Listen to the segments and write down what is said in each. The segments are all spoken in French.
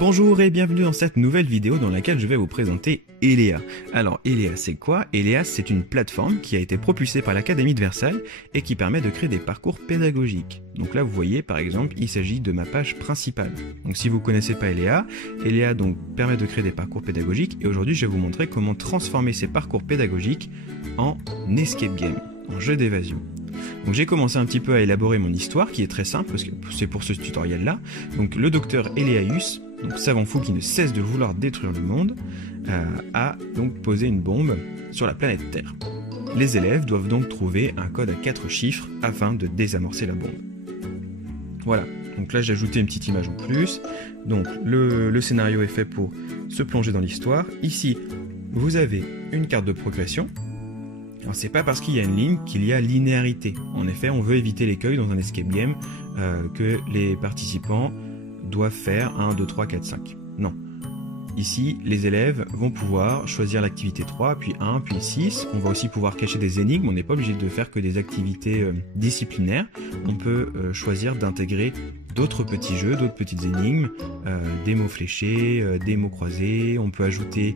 Bonjour et bienvenue dans cette nouvelle vidéo dans laquelle je vais vous présenter Elea. Alors Elea c'est quoi? Elea c'est une plateforme qui a été propulsée par l'Académie de Versailles et qui permet de créer des parcours pédagogiques. Donc là vous voyez par exemple il s'agit de ma page principale. Donc si vous ne connaissez pas Elea, Elea donc permet de créer des parcours pédagogiques et aujourd'hui je vais vous montrer comment transformer ces parcours pédagogiques en escape game, en jeu d'évasion. Donc j'ai commencé un petit peu à élaborer mon histoire qui est très simple parce que c'est pour ce tutoriel là. Donc le docteur Eleaeus, donc savant fou qui ne cesse de vouloir détruire le monde, a donc posé une bombe sur la planète Terre. Les élèves doivent donc trouver un code à 4 chiffres afin de désamorcer la bombe. Voilà, donc là j'ai ajouté une petite image en plus. Donc le scénario est fait pour se plonger dans l'histoire. Ici vous avez une carte de progression. Alors c'est pas parce qu'il y a une ligne qu'il y a linéarité. En effet, on veut éviter l'écueil dans un escape game que les participants doivent faire 1, 2, 3, 4, 5. Non. Ici, les élèves vont pouvoir choisir l'activité 3, puis 1, puis 6. On va aussi pouvoir cacher des énigmes. On n'est pas obligé de faire que des activités disciplinaires. On peut choisir d'intégrer d'autres petits jeux, d'autres petites énigmes, des mots fléchés, des mots croisés. On peut ajouter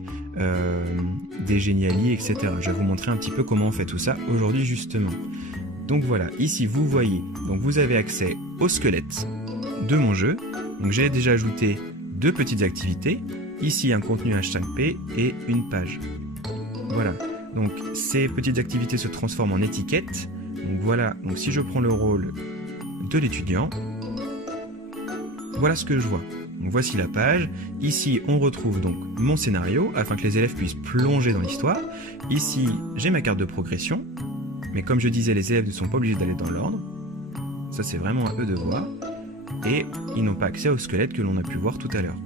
des génialies, etc. Je vais vous montrer un petit peu comment on fait tout ça aujourd'hui justement. Donc voilà, ici vous voyez, donc vous avez accès au squelette de mon jeu. Donc j'ai déjà ajouté 2 petites activités, ici un contenu H5P et une page. Voilà, donc ces petites activités se transforment en étiquettes. Donc voilà, donc si je prends le rôle de l'étudiant, voilà ce que je vois. Donc voici la page, ici on retrouve donc mon scénario afin que les élèves puissent plonger dans l'histoire. Ici j'ai ma carte de progression, mais comme je disais les élèves ne sont pas obligés d'aller dans l'ordre, ça c'est vraiment à eux de voir. Et ils n'ont pas accès au squelette que l'on a pu voir tout à l'heure,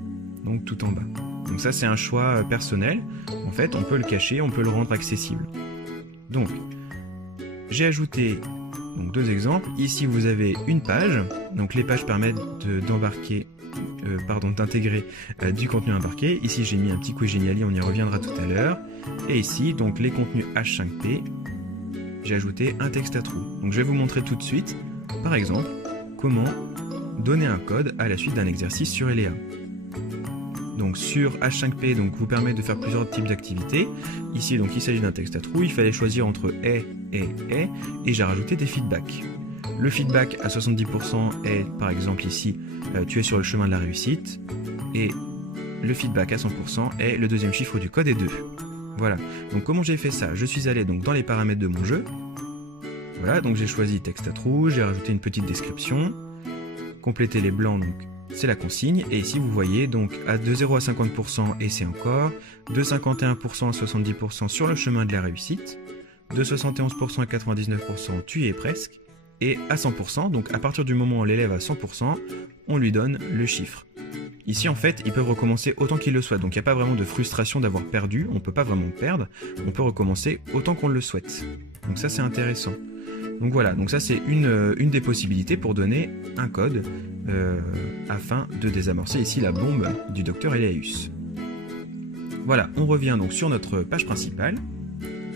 donc tout en bas. Donc ça c'est un choix personnel, en fait on peut le cacher, on peut le rendre accessible. Donc j'ai ajouté donc 2 exemples, ici vous avez une page, donc les pages permettent d'intégrer du contenu embarqué. Ici j'ai mis un petit quiz géniali, on y reviendra tout à l'heure. Et ici donc les contenus H5P, j'ai ajouté un texte à trous. Donc je vais vous montrer tout de suite, par exemple, comment donner un code à la suite d'un exercice sur Elea. Donc sur H5P donc vous permet de faire plusieurs types d'activités. Ici donc il s'agit d'un texte à trous, il fallait choisir entre et j'ai rajouté des feedbacks. Le feedback à 70% est par exemple ici tu es sur le chemin de la réussite et le feedback à 100% est le deuxième chiffre du code est 2. Voilà, donc comment j'ai fait ça? Je suis allé donc dans les paramètres de mon jeu. Voilà, donc j'ai choisi texte à trous, j'ai rajouté une petite description. Compléter les blancs, donc c'est la consigne. Et ici vous voyez donc de 0 à 50% et c'est encore, de 51% à 70% sur le chemin de la réussite, de 71% à 99% tu y es presque, et à 100%, donc à partir du moment où l'élève a 100%, on lui donne le chiffre. Ici en fait ils peuvent recommencer autant qu'ils le souhaitent, donc il n'y a pas vraiment de frustration d'avoir perdu, on ne peut pas vraiment perdre, on peut recommencer autant qu'on le souhaite. Donc ça c'est intéressant. Donc voilà, donc ça c'est une des possibilités pour donner un code afin de désamorcer ici la bombe du docteur Eleaeus. Voilà, on revient donc sur notre page principale.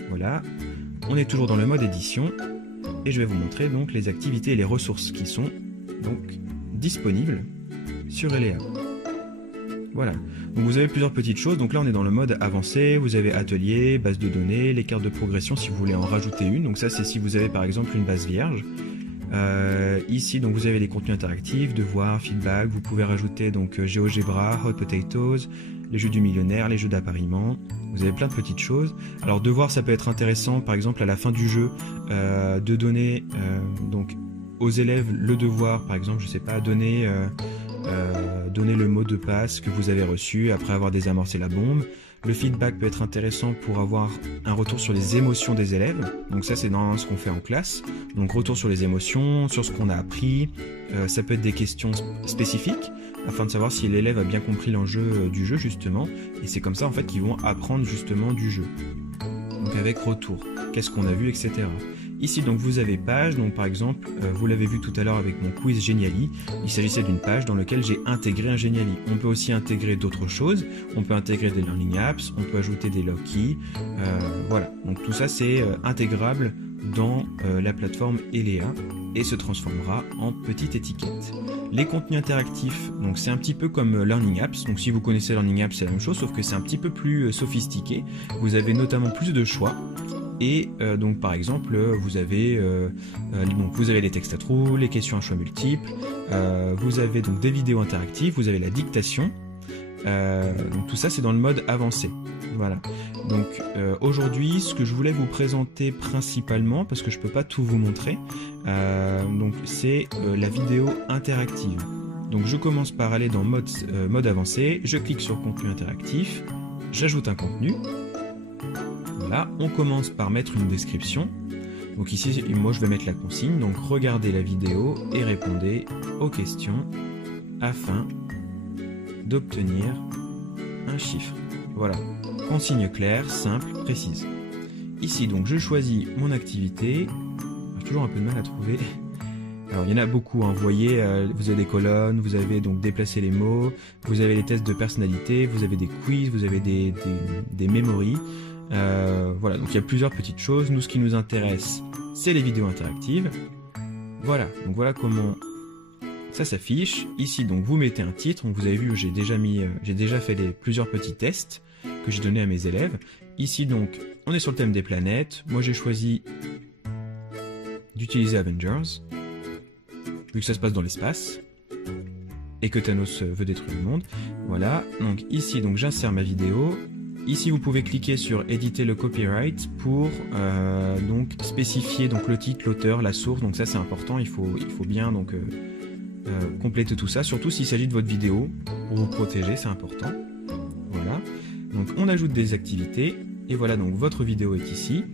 Voilà, on est toujours dans le mode édition et je vais vous montrer donc les activités et les ressources qui sont donc disponibles sur Elea. Voilà, donc vous avez plusieurs petites choses, donc là on est dans le mode avancé, vous avez atelier, base de données, les cartes de progression si vous voulez en rajouter une, donc ça c'est si vous avez par exemple une base vierge. Ici donc vous avez les contenus interactifs, devoirs, feedback, vous pouvez rajouter donc GeoGebra, Hot Potatoes, les jeux du millionnaire, les jeux d'appariement, vous avez plein de petites choses. Alors devoir ça peut être intéressant par exemple à la fin du jeu de donner donc aux élèves le devoir, par exemple je sais pas, donner le mot de passe que vous avez reçu après avoir désamorcé la bombe. Le feedback peut être intéressant pour avoir un retour sur les émotions des élèves. Donc ça c'est dans ce qu'on fait en classe. Donc retour sur les émotions, sur ce qu'on a appris. Ça peut être des questions spécifiques afin de savoir si l'élève a bien compris l'enjeu du jeu justement. Et c'est comme ça en fait qu'ils vont apprendre justement du jeu. Donc avec retour, qu'est-ce qu'on a vu, etc. Ici donc vous avez page, donc par exemple vous l'avez vu tout à l'heure avec mon quiz Géniali, il s'agissait d'une page dans laquelle j'ai intégré un Géniali. On peut aussi intégrer d'autres choses, on peut intégrer des Learning Apps, on peut ajouter des Log Keys, voilà. Donc tout ça c'est intégrable dans la plateforme Elea et se transformera en petite étiquette. Les contenus interactifs, donc c'est un petit peu comme Learning Apps. Donc si vous connaissez Learning Apps, c'est la même chose, sauf que c'est un petit peu plus sophistiqué. Vous avez notamment plus de choix. Et donc par exemple, vous avez les textes à trous, les questions à choix multiples, vous avez donc des vidéos interactives, vous avez la dictation. Donc tout ça c'est dans le mode avancé. Voilà. Donc aujourd'hui, ce que je voulais vous présenter principalement, parce que je peux pas tout vous montrer, donc c'est la vidéo interactive. Donc je commence par aller dans mode avancé, je clique sur contenu interactif, j'ajoute un contenu. Voilà, on commence par mettre une description. Donc ici, moi je vais mettre la consigne, donc regardez la vidéo et répondez aux questions afin d'obtenir un chiffre. Voilà, consigne claire, simple, précise. Ici donc je choisis mon activité. J'ai toujours un peu de mal à trouver. Alors il y en a beaucoup, hein. Vous voyez, vous avez des colonnes, vous avez donc déplacé les mots, vous avez les tests de personnalité, vous avez des quiz, vous avez des memories. Voilà, donc il y a plusieurs petites choses. Nous, ce qui nous intéresse, c'est les vidéos interactives. Voilà, donc voilà comment ça s'affiche. Ici, donc vous mettez un titre. Donc, vous avez vu, j'ai déjà fait plusieurs petits tests que j'ai donnés à mes élèves. Ici, donc, on est sur le thème des planètes. Moi, j'ai choisi d'utiliser Avengers, vu que ça se passe dans l'espace et que Thanos veut détruire le monde. Voilà, donc ici, donc j'insère ma vidéo. Ici, vous pouvez cliquer sur éditer le copyright pour donc spécifier donc le titre, l'auteur, la source. Donc ça, c'est important. Il faut bien donc compléter tout ça, surtout s'il s'agit de votre vidéo pour vous protéger, c'est important. Voilà. Donc on ajoute des activités et voilà, donc votre vidéo est ici.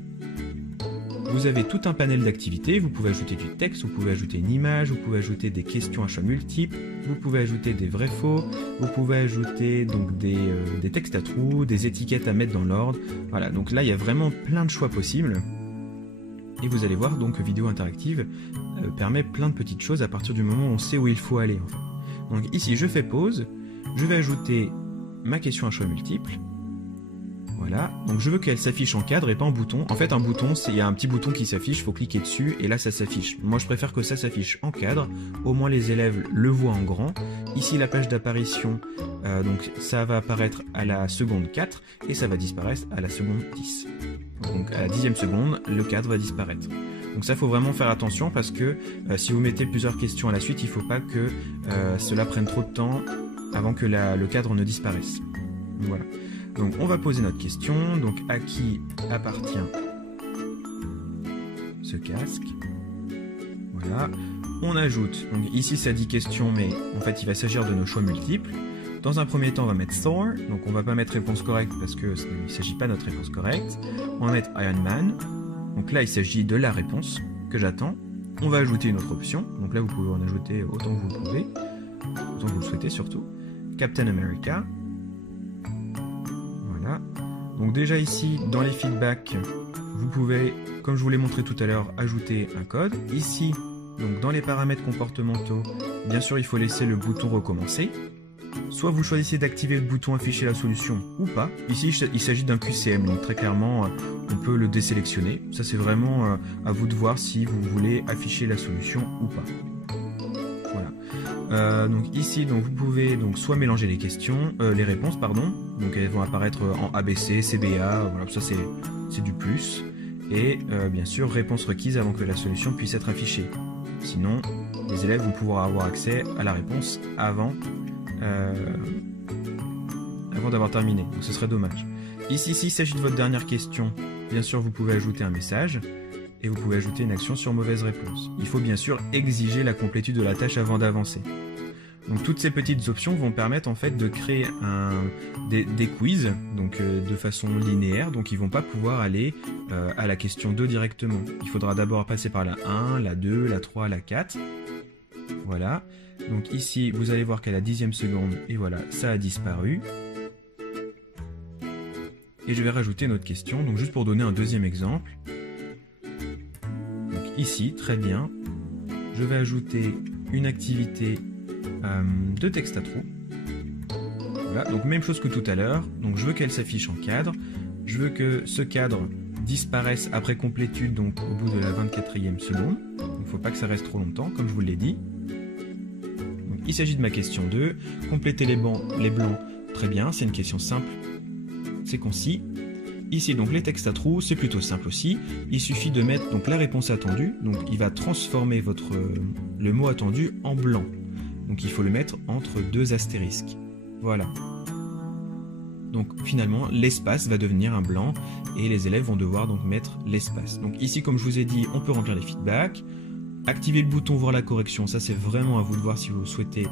Vous avez tout un panel d'activités, vous pouvez ajouter du texte, vous pouvez ajouter une image, vous pouvez ajouter des questions à choix multiples, vous pouvez ajouter des vrais-faux, vous pouvez ajouter donc des textes à trous, des étiquettes à mettre dans l'ordre. Voilà, donc là il y a vraiment plein de choix possibles. Et vous allez voir donc vidéo interactive permet plein de petites choses à partir du moment où on sait où il faut aller. En fait. Donc ici je fais pause, je vais ajouter ma question à choix multiples. Voilà, donc je veux qu'elle s'affiche en cadre et pas en bouton. En fait un bouton, il y a un petit bouton qui s'affiche, il faut cliquer dessus et là ça s'affiche. Moi je préfère que ça s'affiche en cadre, au moins les élèves le voient en grand. Ici la page d'apparition, donc ça va apparaître à la seconde 4 et ça va disparaître à la seconde 10. Donc à la 10e seconde, le cadre va disparaître. Donc ça faut vraiment faire attention parce que si vous mettez plusieurs questions à la suite, il ne faut pas que cela prenne trop de temps avant que le cadre ne disparaisse. Voilà. Donc on va poser notre question, donc à qui appartient ce casque. Voilà, on ajoute, donc ici ça dit question mais en fait il va s'agir de nos choix multiples. Dans un premier temps on va mettre Thor, donc on va pas mettre réponse correcte parce qu'il ne s'agit pas de notre réponse correcte. On va mettre Iron Man, donc là il s'agit de la réponse que j'attends. On va ajouter une autre option, donc là vous pouvez en ajouter autant que vous le pouvez, autant que vous le souhaitez surtout. Captain America. Donc déjà ici, dans les feedbacks, vous pouvez, comme je vous l'ai montré tout à l'heure, ajouter un code. Ici, donc dans les paramètres comportementaux, bien sûr, il faut laisser le bouton recommencer. Soit vous choisissez d'activer le bouton afficher la solution ou pas. Ici, il s'agit d'un QCM, donc très clairement, on peut le désélectionner. Ça, c'est vraiment à vous de voir si vous voulez afficher la solution ou pas. Voilà. Donc ici, donc vous pouvez donc soit mélanger les questions, les réponses, pardon. Donc elles vont apparaître en ABC, CBA, voilà, ça c'est du plus. Et bien sûr, réponse requise avant que la solution puisse être affichée. Sinon, les élèves vont pouvoir avoir accès à la réponse avant d'avoir terminé. Donc ce serait dommage. Ici, s'il s'agit de votre dernière question, bien sûr, vous pouvez ajouter un message. Et vous pouvez ajouter une action sur mauvaise réponse. Il faut bien sûr exiger la complétude de la tâche avant d'avancer. Donc toutes ces petites options vont permettre en fait de créer des quiz donc de façon linéaire, donc ils vont pas pouvoir aller à la question 2 directement. Il faudra d'abord passer par la 1, la 2, la 3, la 4. Voilà. Donc ici vous allez voir qu'à la 10e seconde, et voilà, ça a disparu. Et je vais rajouter une autre question, donc juste pour donner un deuxième exemple. Donc ici, très bien, je vais ajouter une activité de texte à trous. Voilà, donc même chose que tout à l'heure. Donc je veux qu'elle s'affiche en cadre. Je veux que ce cadre disparaissent après complétude, donc au bout de la 24e seconde. Donc il ne faut pas que ça reste trop longtemps, comme je vous l'ai dit. Donc, il s'agit de ma question 2. Compléter les blancs, très bien, c'est une question simple, c'est concis. Ici, donc les textes à trous, c'est plutôt simple aussi. Il suffit de mettre donc la réponse attendue. Donc il va transformer le mot attendu en blanc. Donc il faut le mettre entre deux astérisques. Voilà. Donc finalement, l'espace va devenir un blanc et les élèves vont devoir donc mettre l'espace. Donc ici, comme je vous ai dit, on peut remplir les feedbacks. Activer le bouton voir la correction, ça c'est vraiment à vous de voir si vous souhaitez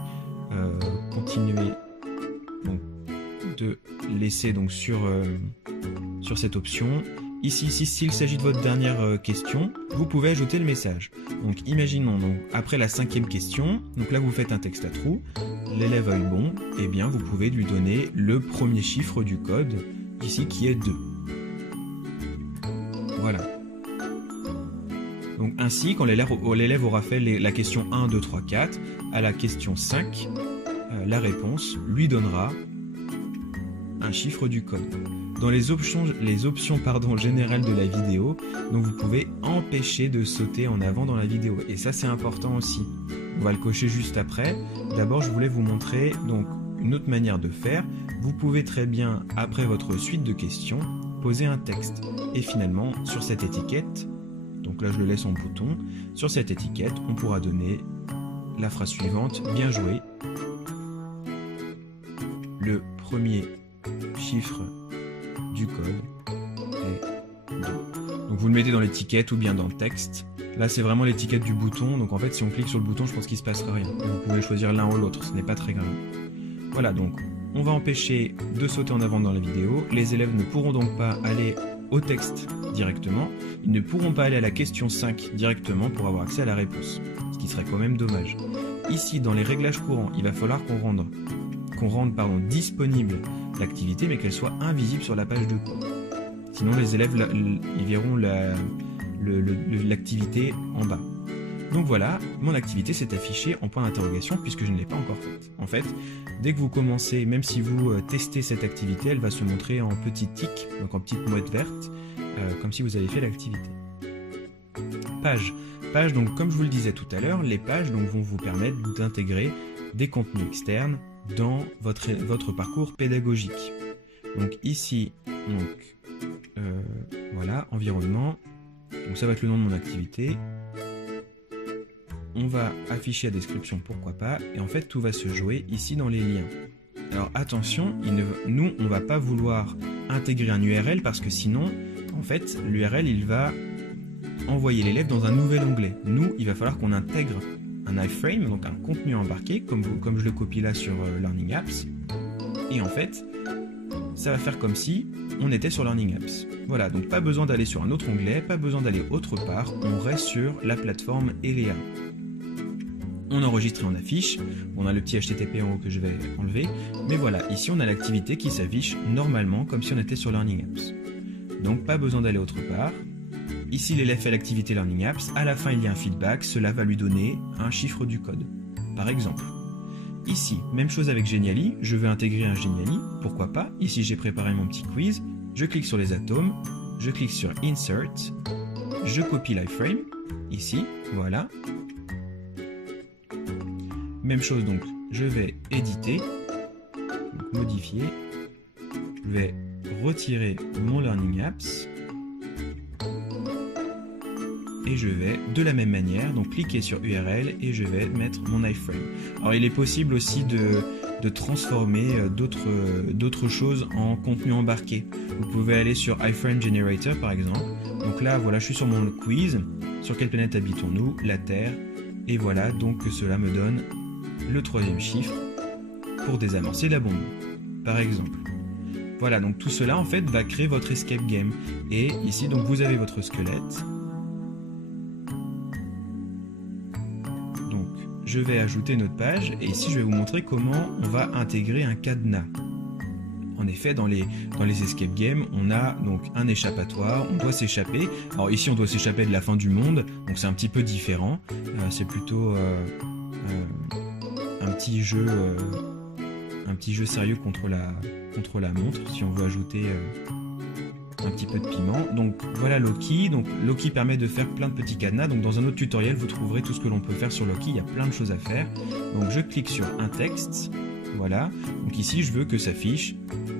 continuer donc, de laisser donc sur cette option. Ici, s'il s'agit de votre dernière question, vous pouvez ajouter le message. Donc imaginons, donc, après la 5e question, donc là vous faites un texte à trous, l'élève a eu bon, et bien vous pouvez lui donner le premier chiffre du code, ici qui est 2. Voilà. Donc ainsi, quand l'élève aura fait la question 1, 2, 3, 4, à la question 5, la réponse lui donnera un chiffre du code. Dans les options générales de la vidéo, donc vous pouvez empêcher de sauter en avant dans la vidéo. Et ça c'est important aussi. On va le cocher juste après. D'abord je voulais vous montrer donc une autre manière de faire. Vous pouvez très bien, après votre suite de questions, poser un texte. Et finalement, sur cette étiquette, donc là je le laisse en bouton, sur cette étiquette, on pourra donner la phrase suivante, bien joué. Le premier chiffre du code est 2. Donc vous le mettez dans l'étiquette ou bien dans le texte. Là c'est vraiment l'étiquette du bouton, donc en fait si on clique sur le bouton je pense qu'il ne se passera rien. Vous pouvez choisir l'un ou l'autre, ce n'est pas très grave. Voilà, donc on va empêcher de sauter en avant dans la vidéo. Les élèves ne pourront donc pas aller au texte directement. Ils ne pourront pas aller à la question 5 directement pour avoir accès à la réponse, ce qui serait quand même dommage. Ici dans les réglages courants, il va falloir qu'on rende disponible l'activité mais qu'elle soit invisible sur la page de cours. Sinon les élèves ils verront l'activité en bas. Donc voilà, mon activité s'est affichée en point d'interrogation puisque je ne l'ai pas encore faite. En fait, dès que vous commencez, même si vous testez cette activité, elle va se montrer en petit tic, donc en petite mouette verte, comme si vous avez fait l'activité. Page, donc comme je vous le disais tout à l'heure, les pages donc, vont vous permettre d'intégrer des contenus externes dans votre parcours pédagogique. Donc ici, voilà, environnement, donc ça va être le nom de mon activité. On va afficher la description, pourquoi pas, et en fait tout va se jouer ici dans les liens. Alors attention, nous on va pas vouloir intégrer un URL parce que sinon, en fait, l'URL il va envoyer l'élève dans un nouvel onglet. Nous, il va falloir qu'on intègre un iframe, donc un contenu embarqué, comme je le copie là sur Learning Apps, et en fait, ça va faire comme si on était sur Learning Apps. Voilà, donc pas besoin d'aller sur un autre onglet, pas besoin d'aller autre part, on reste sur la plateforme Elea. On enregistre et on affiche, on a le petit HTTP en haut que je vais enlever, mais voilà, ici on a l'activité qui s'affiche normalement comme si on était sur Learning Apps. Donc pas besoin d'aller autre part. Ici l'élève fait l'activité Learning Apps, à la fin il y a un feedback, cela va lui donner un chiffre du code, par exemple. Ici, même chose avec Genially, je vais intégrer un Genially, pourquoi pas, ici j'ai préparé mon petit quiz, je clique sur les atomes, je clique sur Insert, je copie l'iframe, ici, voilà. Même chose donc, je vais éditer, donc modifier, je vais retirer mon Learning Apps, et je vais de la même manière donc cliquer sur URL et je vais mettre mon iframe. Alors il est possible aussi de transformer d'autres choses en contenu embarqué. Vous pouvez aller sur iframe generator par exemple. Donc là voilà, je suis sur mon quiz, sur quelle planète habitons-nous, la Terre, et voilà donc que cela me donne le 3e chiffre pour désamorcer la bombe par exemple. Voilà, donc tout cela en fait va créer votre escape game, et ici donc vous avez votre squelette. Je vais ajouter une autre page et ici je vais vous montrer comment on va intégrer un cadenas. En effet, dans les escape games, on a donc un échappatoire, on doit s'échapper. Alors ici on doit s'échapper de la fin du monde, donc c'est un petit peu différent. C'est plutôt un petit jeu sérieux contre la montre, si on veut ajouter un petit peu de piment. Donc voilà Loki. Donc Loki permet de faire plein de petits cadenas. Donc dans un autre tutoriel, vous trouverez tout ce que l'on peut faire sur Loki. Il y a plein de choses à faire. Donc je clique sur un texte. Voilà. Donc ici, je veux que s'affiche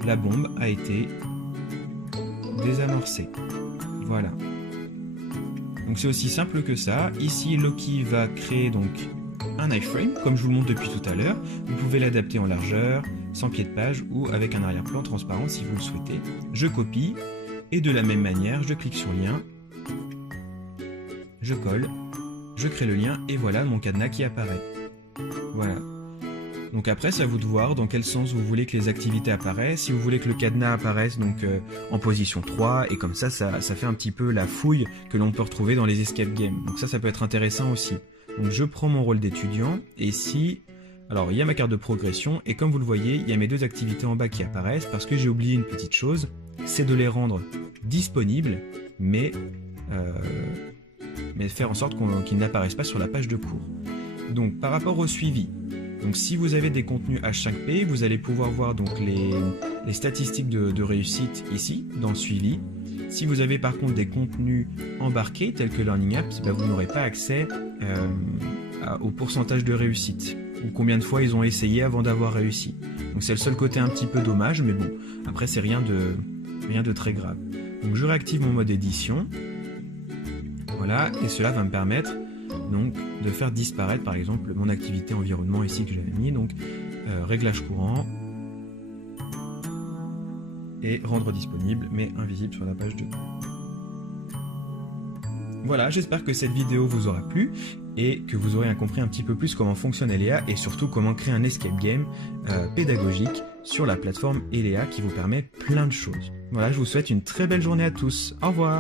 la bombe a été désamorcée. Voilà. Donc c'est aussi simple que ça. Ici, Loki va créer donc un iframe, comme je vous le montre depuis tout à l'heure. Vous pouvez l'adapter en largeur, sans pied de page ou avec un arrière-plan transparent si vous le souhaitez. Je copie et de la même manière, je clique sur lien, je colle, je crée le lien et voilà mon cadenas qui apparaît. Voilà. Donc après, c'est à vous de voir dans quel sens vous voulez que les activités apparaissent. Si vous voulez que le cadenas apparaisse donc en position 3 et comme ça fait un petit peu la fouille que l'on peut retrouver dans les escape games. Donc ça peut être intéressant aussi. Donc je prends mon rôle d'étudiant et ici, alors il y a ma carte de progression et comme vous le voyez, il y a mes deux activités en bas qui apparaissent parce que j'ai oublié une petite chose, c'est de les rendre disponibles mais faire en sorte qu'ils n'apparaissent pas sur la page de cours. Donc par rapport au suivi, donc si vous avez des contenus H5P, vous allez pouvoir voir donc les statistiques de réussite ici dans le suivi. Si vous avez par contre des contenus embarqués tels que Learning Apps, vous n'aurez pas accès au pourcentage de réussite ou combien de fois ils ont essayé avant d'avoir réussi. Donc c'est le seul côté un petit peu dommage, mais bon, après c'est rien de très grave. Donc je réactive mon mode édition, voilà, et cela va me permettre donc de faire disparaître par exemple mon activité environnement ici que j'avais mis, donc réglage courant et rendre disponible mais invisible sur la page 2. Voilà, j'espère que cette vidéo vous aura plu et que vous aurez compris un petit peu plus comment fonctionne Elea et surtout comment créer un escape game pédagogique sur la plateforme Elea qui vous permet plein de choses. Voilà, je vous souhaite une très belle journée à tous. Au revoir.